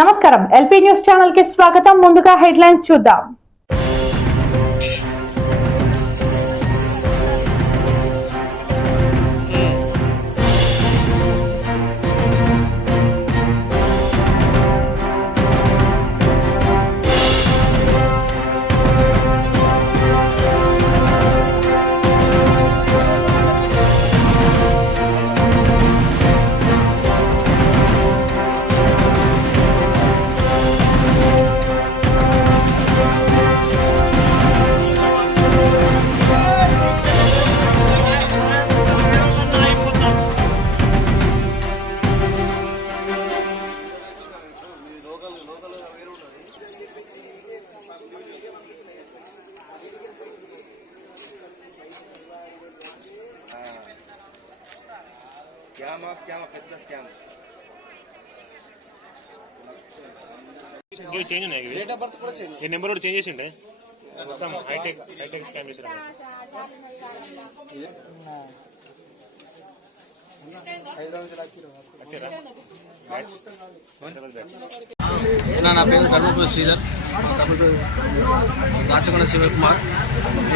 నమస్కారం LP news channel కి స్వాగతం. ముందుగా హెడ్లైన్స్ చూద్దాం. స్కామ్ పెద్ద స్కామ్. చేంజ్ ఉన్నాయి. డేట్ ఆఫ్ బర్త్ కూడా చేంజ్. ఈ నెంబర్ కూడా చేంజ్ చేసిండే మొత్తం హైటెక్ స్కామ్ చేసారు. నా పేరు ధర్మపురి శ్రీధర్, రాచకొండ శివకుమార్.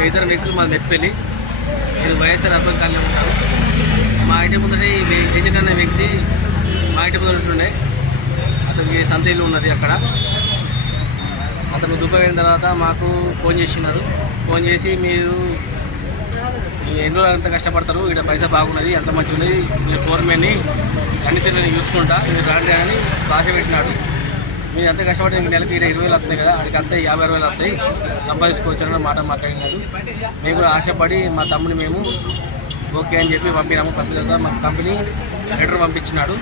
ఇద్దరు వ్యక్తులు మా మెట్పల్లి, నేను వైఎస్ఆర్ అర్బన్ కాలనీ ఉంటాను. మా ఇంటి ముందర ఏజెంట్ అనే వ్యక్తి మా ఇంటి ముందర ఉంటుండే. అతనికి సొంత ఇల్లు ఉన్నది అక్కడ. అతను దుబాయ్ అయిన తర్వాత మాకు ఫోన్ చేసినారు. ఫోన్ చేసి మీరు ఎన్ని రోజులు అంత కష్టపడతారు, ఇక్కడ పైసా బాగున్నది, అంత మంచిగా ఉన్నది, మీరు ఫోర్మెన్ని అన్ని తిరిగి చూసుకుంటా, మీరు రాండి అని భాష పెట్టినాడు. మీరు అంత కష్టపడి నెలకి 20,000 వస్తున్నాయి కదా, అక్కడికి అంతా 50,000 వస్తాయి, సంపాదించుకోవచ్చని మాట మాట్లాడినాడు. మేము కూడా ఆశపడి మా తమ్ముని మేము ఓకే అని చెప్పి పంపినాము. పంపిన మా కంపెనీ లెటర్ పంపించినాడు,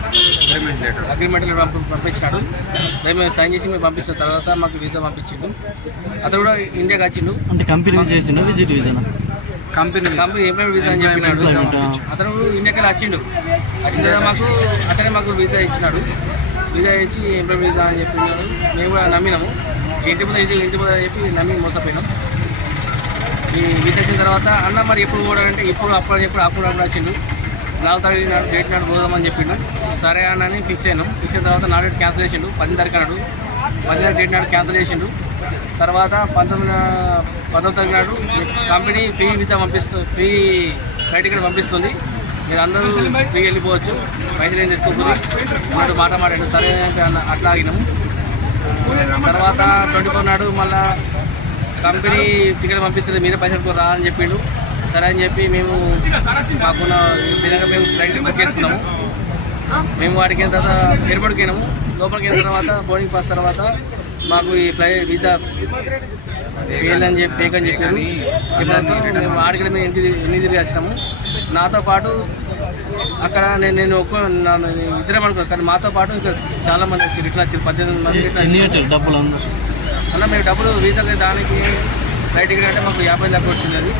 అగ్రిమెంట్ లెటర్ పంపించినాడు. మేము సైన్ చేసి మేము పంపిస్తున్న తర్వాత మాకు వీసా పంపించిండు. అతను కూడా ఇండియాకి వచ్చిండు. అంటే కంపెనీ చేసిండు, visit visa company employ visa అని చెప్పినాడు. అతను ఇండియాకి వచ్చిండు. వచ్చిన తర్వాత మాకు వీసా ఇచ్చినాడు. వీసా ఇచ్చి ఎంప్లాయ్ వీసా అని చెప్పినాడు. మేము కూడా నమ్మినాము. ఇంటి ముందు చెప్పి నమ్మి మోసపోయినాం. ఈ వీసా ఇచ్చిన తర్వాత అన్న మరి ఎప్పుడు పోవడాలంటే అప్పుడు వచ్చిండు. 4వ తారీఖు నాడు డేట్ నాడు పోదామని చెప్పిండు. సరే అని ఫిక్స్ అయినాం. ఫిక్స్ అయిన తర్వాత నా డేట్ క్యాన్సిల్ చేసిండు. 10 తారీఖు నాడు 10 డేట్ నాడు క్యాన్సిల్ చేసిండు. తర్వాత 19వ తారీఖు నాడు company free visa free flight ticket పంపిస్తుంది, మీరు అందరూ ఫ్రీ వెళ్ళిపోవచ్చు, పైసలు ఏం తెచ్చుకోకూడదు మాట మాట్లాడు. సరే అట్లా ఆగినాము. తర్వాత 24 నాడు మళ్ళీ కంపెనీ టికెట్ పంపిస్తుంది, మీరే పైసలు రా అని చెప్పిండు. సరే అని చెప్పి మేము మాకున్న విధంగా మేము ఫ్లైట్ బుక్ చేసుకున్నాము. మేము వాడికి అయిన తర్వాత ఎయిర్పోర్ట్కి అయినాము. లోపలికి అయిన తర్వాత బోర్డింగ్ పాస్ తర్వాత మాకు ఈ ఫ్లైట్ వీసా ఫెయిల్ అని చెప్పి ఫేక్ అని చెప్పారు. చెప్పడంతో మేము ఆడికి మేము ఎన్ని తిరిగి వచ్చినాము. నాతో పాటు అక్కడ నేను ఇద్దరే అనుకున్నాను, కానీ మాతో పాటు ఇంకా చాలా మంది వచ్చారు. ఇట్లా 18 మంది డబ్బులు అన్న మేము డబ్బులు వీసా దానికి ఫ్లైట్ టికెట్ అంటే మాకు 50 దాకా వచ్చింది. అది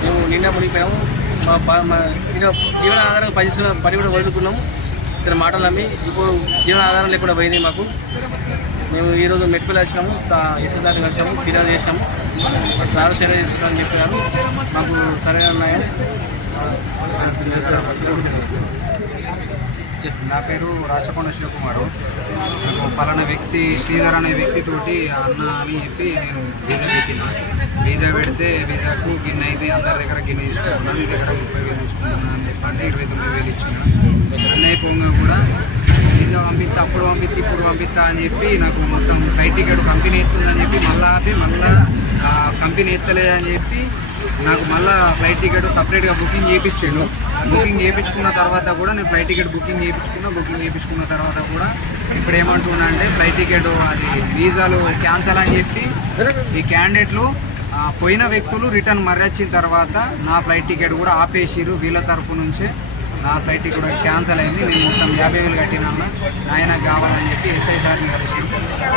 మేము నిన్న మునిగిపోయాము. జీవన ఆధారం పని కూడా వదులుకున్నాము. ఇతర మాటలు నమ్మి ఇప్పుడు జీవన ఆధారం లేకుండా పోయింది మాకు. మేము ఈరోజు మెట్పల్లి వచ్చినాము, ఎస్ఎస్ఆర్కి వచ్చాము, ఫిర్యాదు చేసాము. సార్ చర్య తీసుకుంటామని చెప్పారు. మాకు సరైన న్యాయం. నా పేరు రాచకొండ శివకుమారు. నాకు పలానా వ్యక్తి శ్రీధర్ అనే వ్యక్తితోటి అన్న అని చెప్పి నేను వీసా పెట్టిన. వీసా పెడితే వీసాకు గిన్నె అయితే అందరి దగ్గర గిన్నె తీసుకుంటున్నాను, మీ దగ్గర 30,000 తీసుకుంటున్నాను అని చెప్పంటే 29,000 ఇచ్చిన. అన్నయ్య పొంగ కూడా వీసా పంపిస్తా, అప్పుడు పంపిస్తా, ఇప్పుడు పంపిస్తా అని చెప్పి నాకు మొత్తం ఫ్లైట్ టికెట్ కంపెనీ ఎత్తుందని చెప్పి మళ్ళీ ఆపి మళ్ళీ కంపెనీ ఎత్తలేదని చెప్పి నాకు మళ్ళీ ఫ్లైట్ టికెట్ సపరేట్గా బుకింగ్ చేయించాను. బుకింగ్ చేయించుకున్న తర్వాత కూడా నేను ఫ్లైట్ టికెట్ బుకింగ్ చేయించుకున్న తర్వాత కూడా ఇప్పుడు ఏమంటున్నా అంటే ఫ్లైట్ టికెట్ అది వీసాలు క్యాన్సల్ అని చెప్పి ఈ క్యాండిడేట్లు పోయిన వ్యక్తులు రిటర్న్ మర్రొచ్చిన తర్వాత నా ఫ్లైట్ టికెట్ కూడా ఆపేసిరు. వీళ్ళ తరఫు నుంచే నా ఫ్లైట్ టికెట్ కూడా క్యాన్సల్ అయింది. నేను మొత్తం 50,000 కట్టినా. నాయనకు కావాలని చెప్పి ఎస్ఐ సార్ని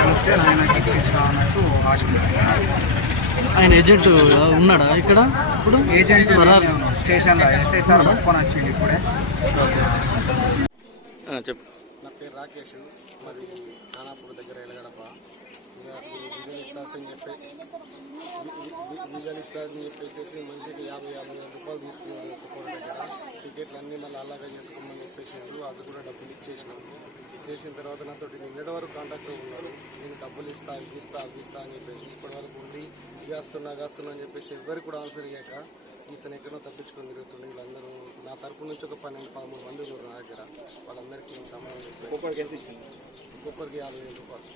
కలిస్తే నాయనకి ఇస్తా అన్నట్టు ఆశ. ఆయన ఏజెంట్ ఉన్నాడా ఇక్కడ? ఇప్పుడు ఏజెంట్ స్టేషన్లో ఎస్ఐ సార్ పట్టుకొని వచ్చింది ఇప్పుడే. చెప్పు. నా పేరు రాకేష్, మరి ఖానాపూర్ దగ్గర ఎలగడప. విజన్ ఇస్తారని చెప్పేసి మనిషికి 50,000 రూపాయలు తీసుకున్నాడు ఒక్కొక్క దగ్గర. టికెట్లు అన్నీ మళ్ళీ అలాగే చేసుకోమని చెప్పేసి అది కూడా డబ్బులు ఇచ్చేసినాము. చేసిన తర్వాత నాతో నిన్నటి వరకు కాంటాక్ట్లో ఉన్నాడు. నేను డబ్బులు ఇస్తా అని చెప్పేసి ఇప్పటి వరకు ఉండి ఇగేస్తున్నా అని చెప్పేసి ఎవరికి కూడా ఆన్సర్ ఇయ్యాక ఇతను ఎక్కడో తప్పించుకొని తిరుగుతుండే. వీళ్ళందరూ నా తరపు నుంచి ఒక 12-13 మంది ఉన్నారు నా దగ్గర. వాళ్ళందరికీ నేను సమాధానం చెప్పాను. ఒక్కొక్కరికి ఎంత ఇచ్చింది? ఒక్కొక్కరికి 50,000 రూపాయలు.